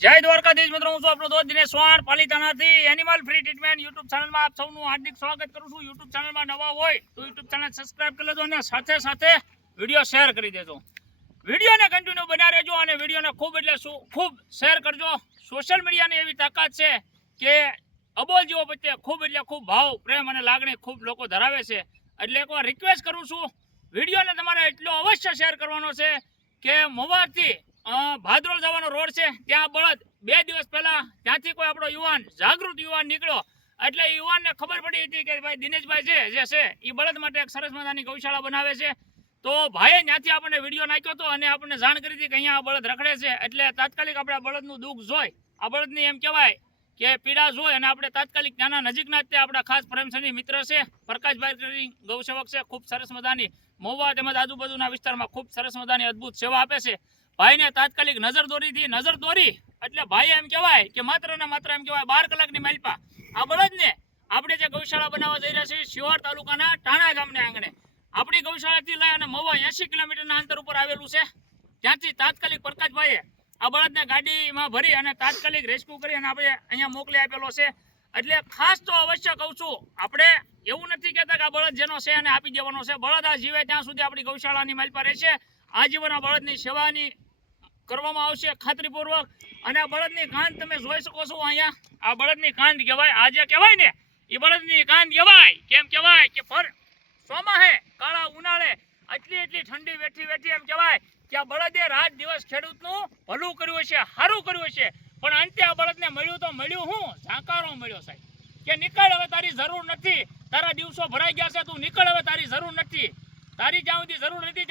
જય દ્વારકાધીશ મિત્રો હું છું આપણો દોસ્ત દિનેશ ચૌહાણ પાલીતાણાથી એનિમલ ફ્રી ટ્રીટમેન્ટ યુટ્યુબ ચેનલમાં આપ સૌનું હાર્દિક સ્વાગત કરું છું. યુટ્યુબ ચેનલમાં નવા હોય તો યુટ્યુબ ચેનલ સબસ્ક્રાઇબ કરી લેજો અને સાથે સાથે વીડિયો શેર કરી દેજો. વિડીયોને કન્ટિન્યુ બના રહેજો અને વિડીયોને ખૂબ એટલે શું ખૂબ શેર કરજો. સોશિયલ મીડિયાની એવી તાકાત છે કે અબોલ જીવો પ્રત્યે ખૂબ એટલે ખૂબ ભાવ પ્રેમ અને લાગણી ખૂબ લોકો ધરાવે છે. એટલે એકવાર રિક્વેસ્ટ કરું છું વિડીયોને તમારે એટલો અવશ્ય શેર કરવાનો છે કે અ, ભાદરોળ જવાનો રોડ છે. ત્યાં બળદ બે દિવસ પહેલા ત્યાંથી કોઈ આપણો યુવાન, જાગૃત યુવાન નીકળ્યો. એટલે યુવાનને ખબર પડી હતી કે ભાઈ દિનેશભાઈ છે, જે છે એ બળદ માટે એક સરસ મજાની ગૌશાળા બનાવે છે. તો ભાઈએ ત્યાંથી આપણને વીડિયો નાખ્યો હતો અને આપણને જાણ કરી હતી કે અહીંયા આ બળદ રખડે છે. એટલે તાત્કાલિક આપણે આ બળદનું દુઃખ જોઈ, આ બળદની એમ કહેવાય કે પીડા જોઈ અને આપણે તાત્કાલિક ત્યાંના નજીકના જ તે આપણા ખાસ પ્રેમસની મિત્ર છે, પ્રકાશભાઈ ગૌસેવક છે. ખૂબ સરસ મજાની, મહુવા તેમજ આજુબાજુના વિસ્તારમાં ખૂબ સરસ મજાની અદ્ભુત સેવા આપે છે. ભાઈને તાત્કાલિક નજર દોરીથી નજર દોરી. એટલે ભાઈ એમ કહેવાય કે માત્ર ને માત્ર એમ કહેવાય બાર કલાકની માલપા આ બળદને આપણે જે ગૌશાળા બનાવવા જઈ રહ્યા છીએ શિવાર તાલુકાના ટાણા ગામને આંગણે. આપણી ગૌશાળાથી લઈ અને મવા એસી કિલોમીટરના અંતર ઉપર આવેલું છે. ત્યાંથી તાત્કાલિક પ્રકાશભાઈએ આ બળદને ગાડીમાં ભરી અને તાત્કાલિક રેસ્ક્યુ કરી અને આપણે અહીંયા મોકલી આપેલો છે. એટલે ખાસ તો અવશ્ય કહું છું, આપણે એવું નથી કહેતા કે આ બળદ જેનો છે એને આપી દેવાનો છે. બળદ આ જીવે ત્યાં સુધી આપણી ગૌશાળાની માલપા રહેશે. આજીવન આ બળદની સેવાની કરવામાં આવશે ખાતરીપૂર્વક. અને આ બળદની કાંડ તમે જોઈ શકો છો અહીંયા. આ બળદની કાંડ કહેવાય. આજે કહેવાય ને એ બળદની કાંડ કહેવાય. કેમ કહેવાય કે ફર સોમાહે કાળા ઉનાળે. આટલી એટલી ઠંડી વેઠી વેઠી એમ કહેવાય કે આ બળદે રાત દિવસ ખેડૂતનું ભલું કર્યું છે સારું કર્યું છે પણ અંતે આ બળદને મળ્યું તો મળ્યું હું? ઝાંકારો મળ્યો સાહેબ. કે નીકળ હવે તારી જરૂર નથી. તારા દિવસો ભરાઈ ગયા છે, તું નીકળ હવે તારી જરૂર નથી. તારી જ્યાં સુધી જરૂર નથી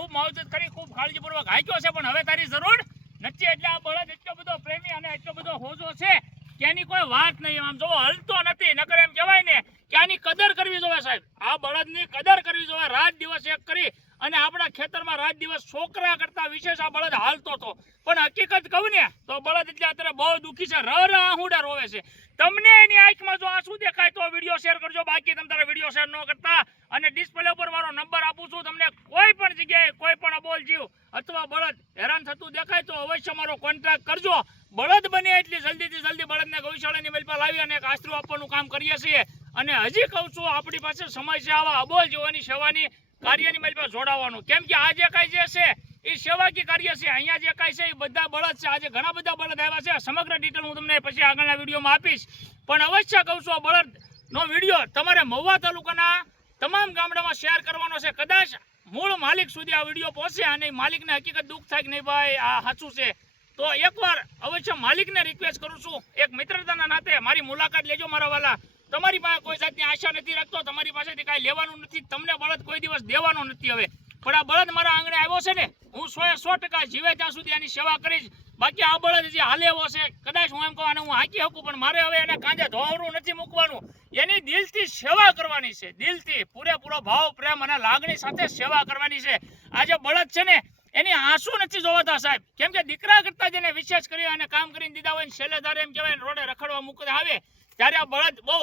ખૂબ માવજત કરી, ખૂબ કાળજીપૂર્વક હાંક્યો છે, પણ હવે તારી જરૂર નથી. એટલે આ બળદ એટલો બધો પ્રેમી અને એટલો બધો હોજો છે કે કોઈ વાત નહીં. આમ જોવો, હલતો નથી. નકર એમ કહેવાય ને કે આની કદર કરવી જોઈએ સાહેબ. આ બળદની કદર કરવી જોઈએ રાત દિવસ એક કરી અને આપણા ખેતરમાં રાત દિવસ છોકરા કરતા વિશેષ આ બળદ હાલતો હતો. પણ હકીકત કહું ને, તો બળદ એટલે અત્યારે બહુ દુખી છે. ર આહુડા રોવે છે. તમને એની આંખમાં જો આંસુ દેખાય તો વીડિયો શેર કરજો. બાકી તમે તારા વીડિયો શેર ન કરતા અને ડિસ્પ્લે ઉપર મારો નંબર આપું છું. તમને કોઈ પણ જગ્યાએ કોઈ પણ અબોલ જીવ અથવા બળદ હેરાન થતું દેખાય તો અવશ્ય મારો કોન્ટેક્ટ કરજો. બળદ બને એટલી જલ્દીથી જલ્દી બળદને ગૌશાળાની મલપા લાવી અને એક આશરો આપવાનું કામ કરીએ છીએ. અને હજી કહું છું, આપણી પાસે સમય છે આવા અબોલ જીવોની સેવાની કાર્યની મલપા જોડાવાનું. કેમ કે આ જે કાંઈ જે છે એ સેવાકી કાર્ય છે. અહીંયા જે કાંઈ છે એ બધા બળદ છે. આજે ઘણા બધા બળદ આવ્યા છે. સમગ્ર ડિટેલ હું તમને પછી આગળના વિડીયોમાં આપીશ. પણ અવશ્ય કહું છું, આ બળદનો વીડિયો તમારે મહુવા તાલુકાના તમામ ગામડામાં શેર કરવાનો છે. કદાચ મૂળ માલિક સુધી આ વીડિયો પહોંચે અને માલિકને હકીકત દુઃખ થાય કે નહીં ભાઈ, આ સાચું છે. તો એકવાર અવશ્ય માલિકને રિક્વેસ્ટ કરું છું. એક મિત્રતાના નાતે મારી મુલાકાત લેજો મારા વાલા. તમારી પાસે કોઈ જાતની આશા નથી રાખતો. તમારી પાસેથી કાંઈ લેવાનું નથી. તમને બળદ કોઈ દિવસ દેવાનો નથી હવે. પણ આ બળદ મારા આંગણે આવ્યો છે ને, હું સો એ સો ટકા જીવે ત્યાં સુધી એની સેવા કરીશ. બાકી આ બળદ જે હાલે એવો છે, કદાચ હું એમ કહું, આને હું હાંકી શકું, પણ મારે હવે એને કાંજે ધોવરું નથી મૂકવાનું. એની દિલથી સેવા કરવાની છે, દિલથી, પૂરેપૂરો ભાવ, પ્રેમ અને લાગણી સાથે સેવા કરવાની છે. આ જે બળદ છે ને, એની આંસુ નથી જોવાતા સાહેબ. કેમ કે દીકરા કરતા જેને વિશેષ કરી અને કામ કરીને દીધા હોય છેલ્લે ધારે એમ કહેવાય રોડે રખડવા મૂકતા આવે, ત્યારે આ બળદ બહુ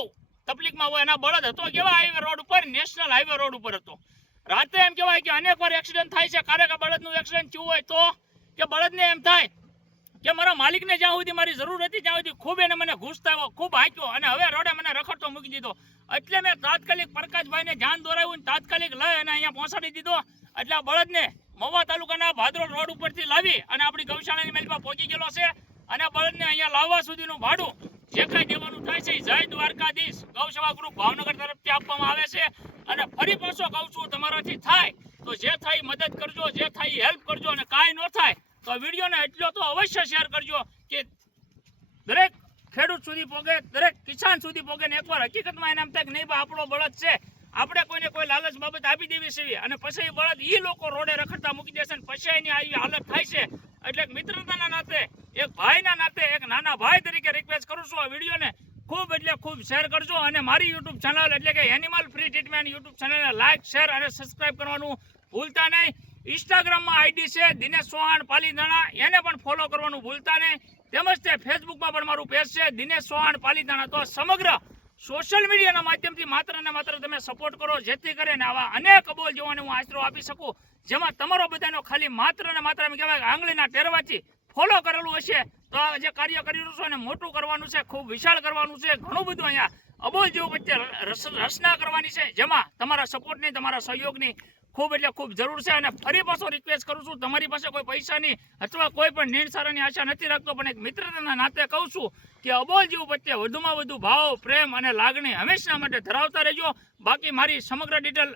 તકલીફમાં હોય. એના બળદ હતો કેવા હાઈવે રોડ ઉપર? નેશનલ હાઈવે રોડ ઉપર હતો. રાતે એમ કહેવાય કે અનેક વાર એક્સિડન્ટ થાય છે. ક્યારેક આ બળદનું એક્સિડન્ટ થયું હોય તો કે બળદને એમ થાય કે મારા માલિકને જ્યાં સુધી મારી જરૂર હતી, ત્યાં સુધી ખૂબ એને મને ઘૂસતા ખૂબ હાંક્યો અને હવે રોડે મને રખડતો મૂકી દીધો. એટલે મેં તાત્કાલિક પ્રકાશભાઈને ધ્યાન દોરાવ્યું તાત્કાલિક લઈ અને અહીંયા પહોંચાડી દીધો. એટલે આ બળદને મહુવા તાલુકાના ભાદરોડ રોડ ઉપરથી લાવી અને આપણી ગૌશાળાની મેલમાં પહોંચી ગયેલો છે. અને બળદને અહીંયા લાવવા સુધીનું ભાડું જે આપણો બળદ છે. આપણે કોઈને કોઈ લાલચ બાબત આપી દેવી છે. અને પછી બળદ એ લોકો રોડે રખડતા મૂકી દેશે અને પછી એની આવી હાલત થાય છે. એટલે મિત્રતાના નાતે, એક ભાઈના નાતે, એક નાના ભાઈ તરીકે રિક્વેસ્ટ કરું છું આ વિડીયોને, ખૂબ એટલે ખૂબ શેર કરજો અને મારી યુટ્યુબ ચેનલ એટલે કે એનિમલ ફ્રી ટ્રીટમેન્ટ યુટ્યુબ ચેનલને લાઇક શેર અને સબસ્ક્રાઇબ કરવાનું ભૂલતા નહીં. ઇન્સ્ટાગ્રામમાં આઈડી છે, દિનેશ ચૌહાણ પાલીતાણા એને પણ ફોલો કરવાનું ભૂલતા નહીં. તેમજ તે ફેસબુકમાં પણ મારું પેજ છે, દિનેશ ચૌહાણ પાલીતાણા તો સમગ્ર સોશિયલ મીડિયાના માધ્યમથી માત્ર ને માત્ર તમે સપોર્ટ કરો, જેથી કરીને આવા અનેક અબોલ જોવાને હું આશરો આપી શકું. જેમાં તમારો બધાનો ખાલી માત્ર ને માત્ર એમ કહેવાય આંગળીના ટેરવાથી ફોલો કરેલું હશે. જે કાર્ય કરી રહ્યું છું એને મોટું કરવાનું છે, ખૂબ વિશાળ કરવાનું છે, ઘણું બધું અહીંયા અબોલ જેવું વચ્ચે રસ- રચના કરવાની છે, જેમાં તમારા સપોર્ટની, તમારા સહયોગની ખૂબ એટલે ખૂબ જરૂર છે અને ફરી પાછો રિક્વેસ્ટ કરું છું, તમારી પાસે કોઈ પૈસાની અથવા કોઈ પણ નીણ આશા નથી રાખતો, પણ એક મિત્રતાના નાતે કહું છું કે અબોલ જીવ પ્રત્યે વધુમાં વધુ ભાવ, પ્રેમ અને લાગણી હંમેશા માટે ધરાવતા રહેજો. બાકી મારી સમગ્ર ડિટેલ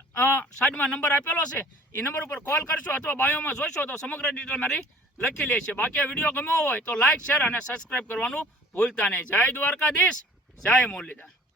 સાઈડમાં નંબર આપેલો છે, એ નંબર ઉપર કોલ કરશો અથવા બાયોમાં જોઈશો તો સમગ્ર ડિટેલ મારી લખી લે છે. બાકી વીડિયો ગમ્યો હોય તો લાઈક શેર અને સબસ્ક્રાઇબ કરવાનું ભૂલતા નહીં. જય દ્વારકાધીશ. જય મુરલીધર.